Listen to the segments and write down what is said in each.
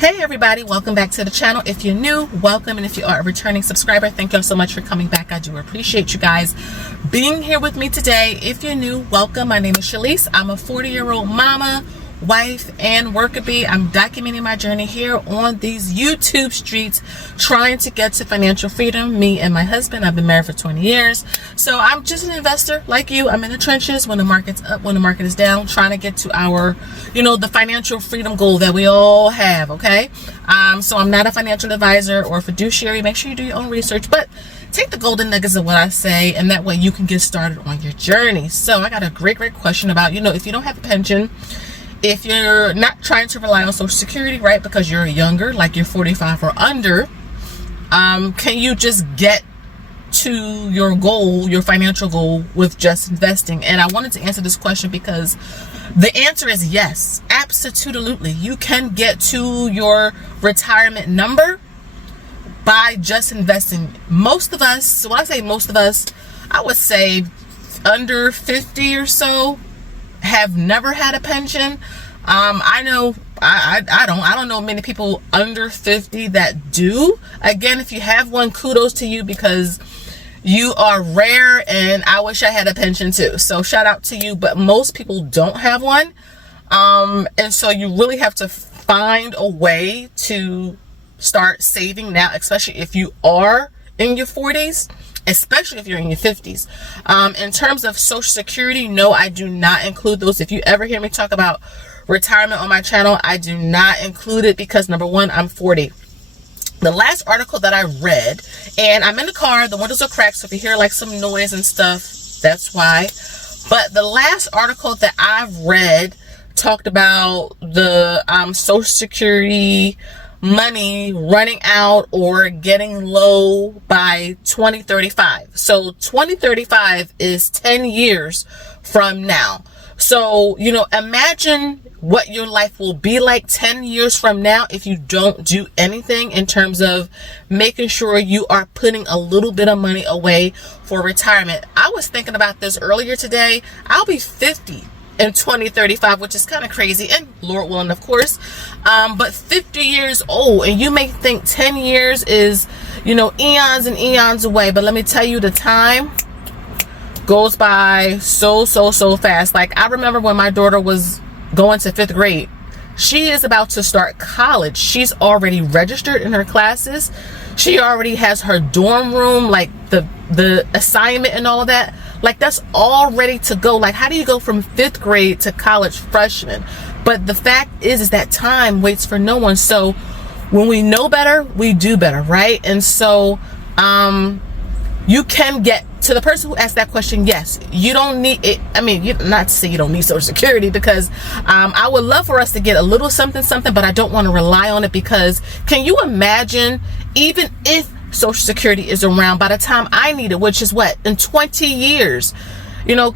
Hey everybody, welcome back to the channel. If you're new, welcome, and if you are a returning subscriber, thank you so much for coming back. I do appreciate you guys being here with me today. If you're new, welcome. My name is Shalise. I'm a 40-year-old mama, wife, and worker bee. I'm documenting my journey here on these YouTube streets, trying to get to financial freedom. Me and my husband, I've been married for 20 years. So I'm just an investor like you. I'm in the trenches when the market's up, when the market is down, trying to get to our, the financial freedom goal that we all have, okay? So I'm not a financial advisor or fiduciary. Make sure you do your own research, but take the golden nuggets of what I say, and that way you can get started on your journey. So I got a great question about, if you don't have a pension, if you're not trying to rely on Social Security, right, because you're younger, like you're 45 or under, can you just get to your goal, your financial goal, with just investing? And I wanted to answer this question because the answer is yes, absolutely. You can get to your retirement number by just investing. Most of us, so when I say most of us, I would say under 50 or so have never had a pension. I know I don't know many people under 50 that do. Again, if you have one, kudos to you, because you are rare, and I wish I had a pension too. So shout out to you, but most people don't have one. And so you really have to find a way to start saving now, especially if you are in your 40s. Especially if you're in your 50s. In terms of Social Security, no, I do not include those. If you ever hear me talk about retirement on my channel, I do not include it because, number one, I'm 40. The last article that I read, and I'm in the car, the windows are cracked, so if you hear like some noise and stuff, that's why. But the last article that I've read talked about the Social Security money running out or getting low by 2035. So 2035 is 10 years from now. So, imagine what your life will be like 10 years from now if you don't do anything in terms of making sure you are putting a little bit of money away for retirement. I was thinking about this earlier today. I'll be 50 in 2035, which is kind of crazy, and Lord willing, of course, but 50 years old, and you may think 10 years is, eons and eons away, but let me tell you, the time goes by so fast. Like, I remember when my daughter was going to 5th grade. She is about to start college. She's already registered in her classes. She already has her dorm room, like the assignment and all of that. Like, that's all ready to go. Like, how do you go from 5th grade to college freshman? But the fact is that time waits for no one. So when we know better, we do better, right? And so you can get to the person who asked that question. Yes, you don't need it. I mean, not to say you don't need Social Security, because I would love for us to get a little something, but I don't want to rely on it, because can you imagine, even if Social Security is around by the time I need it, which is what, in 20 years,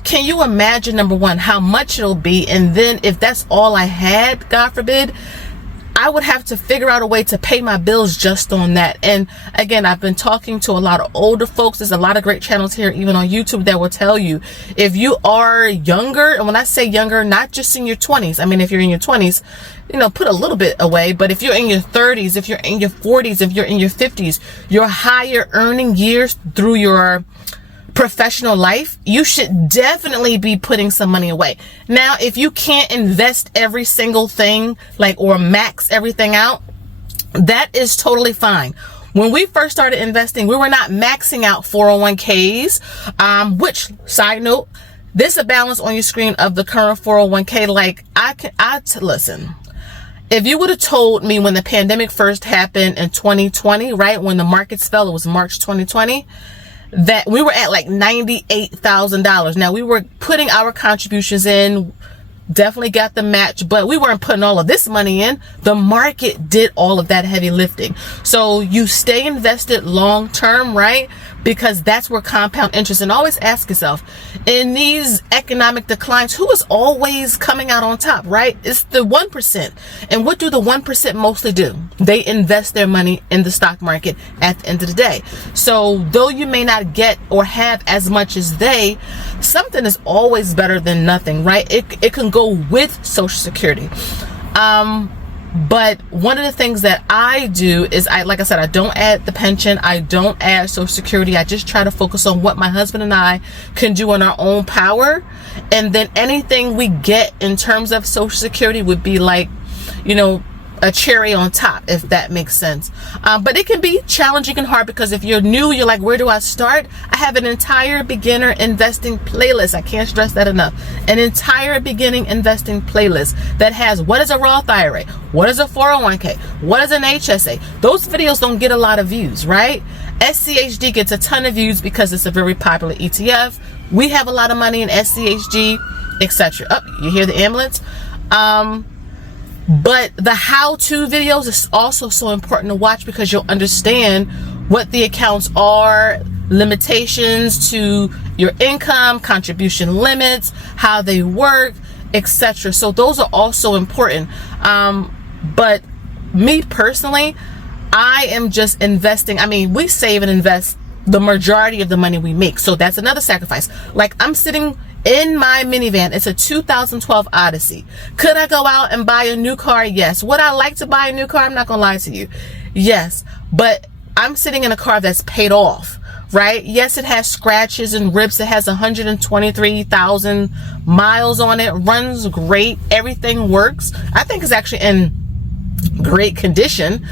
can you imagine, number one, how much it'll be? And then if that's all I had, God forbid, I would have to figure out a way to pay my bills just on that. And again, I've been talking to a lot of older folks. There's a lot of great channels here, even on YouTube, that will tell you, if you are younger, and when I say younger, not just in your 20s, I mean, if you're in your 20s, put a little bit away. But if you're in your 30s, if you're in your 40s, if you're in your 50s, your higher earning years through your professional life, you should definitely be putting some money away. Now, if you can't invest every single thing, or max everything out, that is totally fine. When we first started investing, we were not maxing out 401ks, which, side note, this is a balance on your screen of the current 401k. Listen, if you would have told me when the pandemic first happened in 2020, right, when the markets fell, it was March 2020, that we were at like $98,000. Now, we were putting our contributions in, definitely got the match, but we weren't putting all of this money in. The market did all of that heavy lifting. So you stay invested long term, right? Because that's where compound interest. And always ask yourself, in these economic declines, who is always coming out on top, right? It's the 1%. And what do the 1% mostly do? They invest their money in the stock market at the end of the day. So though you may not get or have as much as they, something is always better than nothing, right? It can go with Social Security. But one of the things that I do is, like I said, I don't add the pension. I don't add Social Security. I just try to focus on what my husband and I can do in our own power. And then anything we get in terms of Social Security would be like, you know, a cherry on top, if that makes sense. But it can be challenging and hard, because if you're new, you're like, where do I start? I have an entire beginner investing playlist. I can't stress that enough. An entire beginning investing playlist that has what is a Roth IRA, what is a 401k, what is an HSA. Those videos don't get a lot of views, right? SCHD gets a ton of views because it's a very popular ETF. We have a lot of money in SCHG, etc. Oh, you hear the ambulance? But the how-to videos is also so important to watch, because you'll understand what the accounts are, limitations to your income, contribution limits, how they work, etc. So those are also important. But me personally, I am just investing. I mean, we save and invest the majority of the money we make. So that's another sacrifice. Like, I'm sitting in my minivan. It's a 2012 Odyssey. Could I go out and buy a new car? Yes. Would I like to buy a new car? I'm not gonna lie to you. Yes. But I'm sitting in a car that's paid off, right? Yes, it has scratches and rips. It has 123,000 miles on it. Runs great. Everything works. I think it's actually in great condition.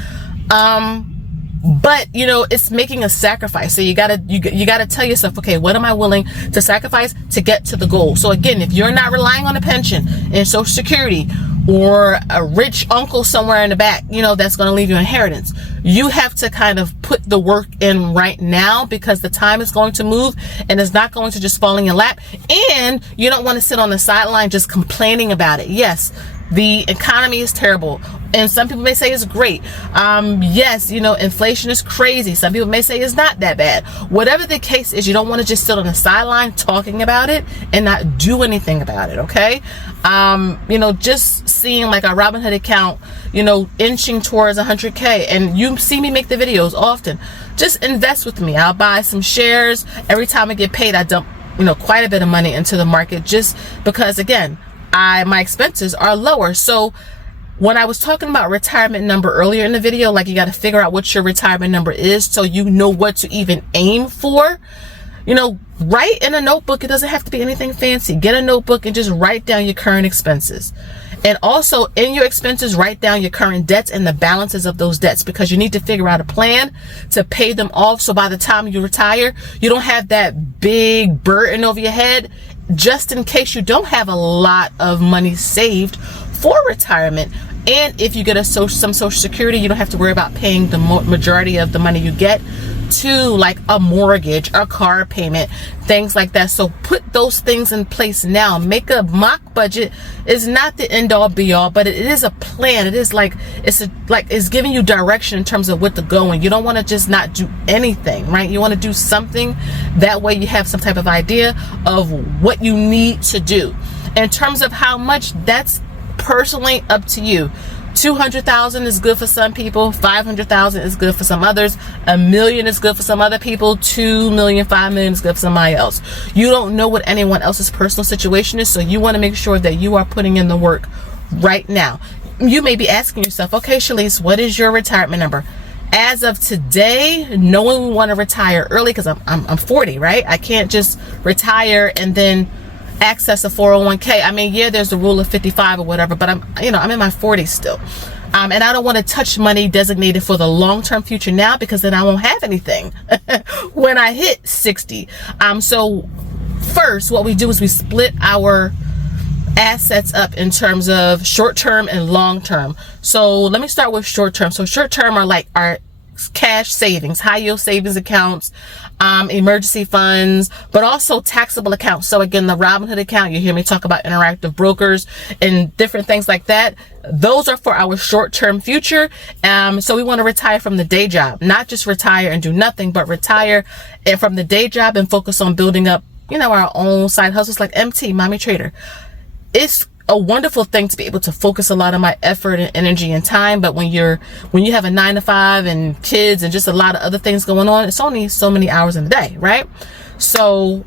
But you know, it's making a sacrifice. So you gotta tell yourself, okay, what am I willing to sacrifice to get to the goal? So again, if you're not relying on a pension and Social Security or a rich uncle somewhere in the back, you know, that's going to leave you inheritance, you have to kind of put the work in right now, because the time is going to move and it's not going to just fall in your lap. And you don't want to sit on the sideline just complaining about it. Yes, the economy is terrible, and some people may say it's great. Yes, you know, inflation is crazy. Some people may say it's not that bad. Whatever the case is, you don't want to just sit on the sideline talking about it and not do anything about it, okay? You know, just seeing like a Robinhood account, you know, inching towards 100K, and you see me make the videos often. Just invest with me. I'll buy some shares. Every time I get paid, I dump, you know, quite a bit of money into the market, just because, again, my expenses are lower. So when I was talking about retirement number earlier in the video, like, you got to figure out what your retirement number is so you know what to even aim for. You know, write in a notebook. It doesn't have to be anything fancy. Get a notebook and just write down your current expenses. And also in your expenses, write down your current debts and the balances of those debts, because you need to figure out a plan to pay them off. So by the time you retire, you don't have that big burden over your head, just in case you don't have a lot of money saved for retirement. And if you get some Social Security, you don't have to worry about paying the majority of the money you get to, like, a mortgage, a car payment, things like that. So put those things in place now. Make a mock budget. Is not the end all be all, but it is a plan. It is like, it's giving you direction in terms of what to go. And you don't want to just not do anything, right? You want to do something. That way you have some type of idea of what you need to do. In terms of how much, that's personally up to you. 200,000 is good for some people. 500,000 is good for some others. $1 million is good for some other people. 2 million, 5 million is good for somebody else. You don't know what anyone else's personal situation is, so you want to make sure that you are putting in the work right now. You may be asking yourself, okay, Shalise, what is your retirement number? As of today, no one would want to retire early, because I'm 40, right? I can't just retire and then access a 401k. I mean, yeah, there's the rule of 55 or whatever, but I'm in my 40s still. And I don't want to touch money designated for the long-term future now, because then I won't have anything when I hit 60. So first, what we do is we split our assets up in terms of short-term and long-term. So let me start with short-term. So short-term are like our cash savings, high yield savings accounts, emergency funds, but also taxable accounts. So again, the Robinhood account, you hear me talk about interactive brokers and different things like that. Those are for our short-term future. So we want to retire from the day job, not just retire and do nothing, but retire from the day job and focus on building up, you know, our own side hustles like MT, Mommy Trader. It's a wonderful thing to be able to focus a lot of my effort and energy and time. But when you have a 9-to-5 and kids and just a lot of other things going on, it's only so many hours in a day, right? So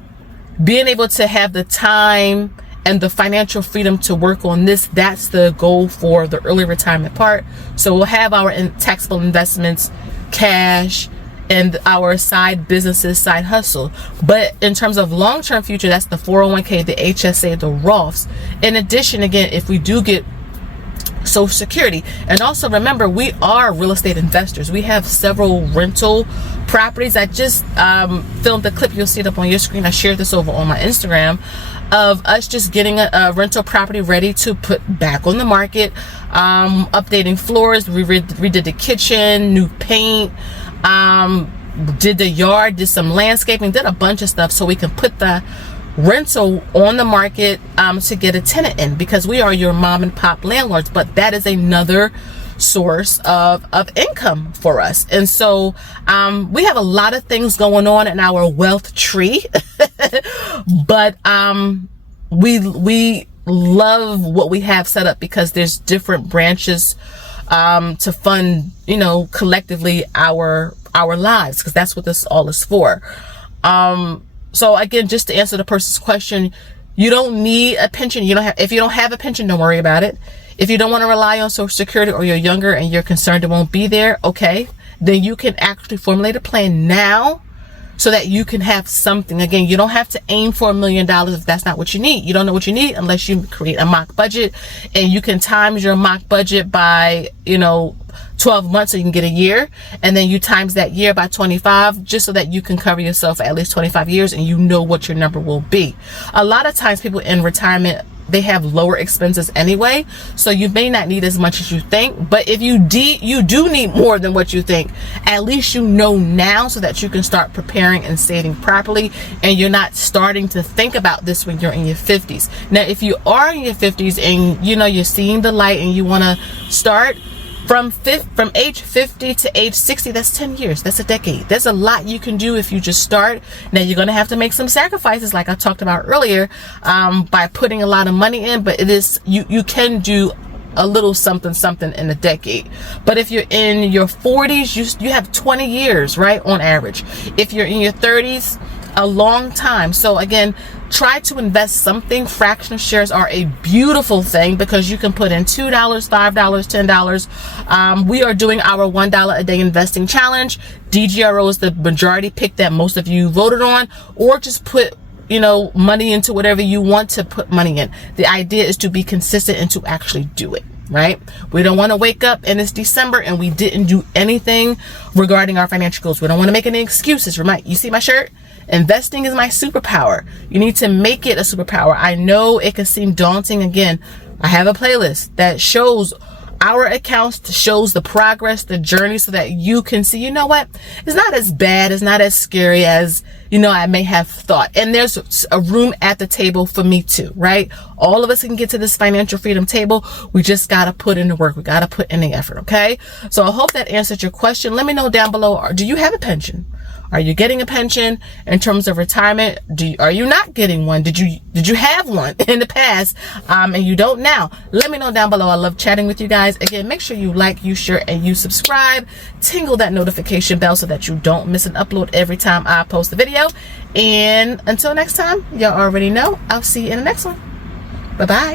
being able to have the time and the financial freedom to work on this. That's the goal for the early retirement part. So we'll have our taxable investments, cash, and our side businesses, side hustle. But in terms of long-term future, that's the 401k, the HSA, the Roths. In addition, again, if we do get Social Security. And also remember, we are real estate investors. We have several rental properties. I just filmed a clip. You'll see it up on your screen. I shared this over on my Instagram of us just getting a rental property ready to put back on the market, updating floors. We redid the kitchen, new paint, did the yard, did some landscaping, did a bunch of stuff so we can put the rental on the market to get a tenant in, because we are your mom and pop landlords. But that is another source of income for us. And so we have a lot of things going on in our wealth tree. But we love what we have set up, because there's different branches to fund, you know, collectively our lives, because that's what this all is for. So again, just to answer the person's question, you don't need a pension. If you don't have a pension, don't worry about it. If you don't want to rely on Social Security, or you're younger and you're concerned it won't be there, okay, then you can actually formulate a plan now so that you can have something. Again, you don't have to aim for $1 million if that's not what you need. You don't know what you need unless you create a mock budget, and you can times your mock budget by, 12 months, so you can get a year, and then you times that year by 25, just so that you can cover yourself for at least 25 years, and you know what your number will be. A lot of times people in retirement, they have lower expenses anyway, so you may not need as much as you think. But if you do need more than what you think, at least you know now, so that you can start preparing and saving properly, and you're not starting to think about this when you're in your 50s. Now, if you are in your 50s and you're seeing the light and you want to start from age 50 to age 60, that's 10 years. That's a decade. There's a lot you can do if you just start. Now, you're going to have to make some sacrifices, like I talked about earlier, by putting a lot of money in, but it is, you can do a little something in a decade. But if you're in your 40s, you have 20 years, right, on average. If you're in your 30s, a long time. So again, try to invest something. Fractional shares are a beautiful thing, because you can put in $2, $5, $10. We are doing our $1 a day investing challenge. DGRO is the majority pick that most of you voted on, or just put money into whatever you want to put money in. The idea is to be consistent and to actually do it, right? We don't want to wake up and it's December and we didn't do anything regarding our financial goals. We don't want to make any excuses. You see my shirt? Investing is my superpower. You need to make it a superpower. I know it can seem daunting. Again, I have a playlist that shows our accounts, shows the progress, the journey, so that you can see, what? It's not as bad, it's not as scary as, I may have thought. And there's a room at the table for me too, right? All of us can get to this financial freedom table. We just got to put in the work. We got to put in the effort. Okay. So I hope that answered your question. Let me know down below. Do you have a pension? Are you getting a pension in terms of retirement? Are you not getting one? Did you have one in the past, and you don't now? Let me know down below. I love chatting with you guys. Again, make sure you like, you share, and you subscribe. Tingle that notification bell so that you don't miss an upload every time I post a video. And until next time, y'all already know, I'll see you in the next one. Bye-bye.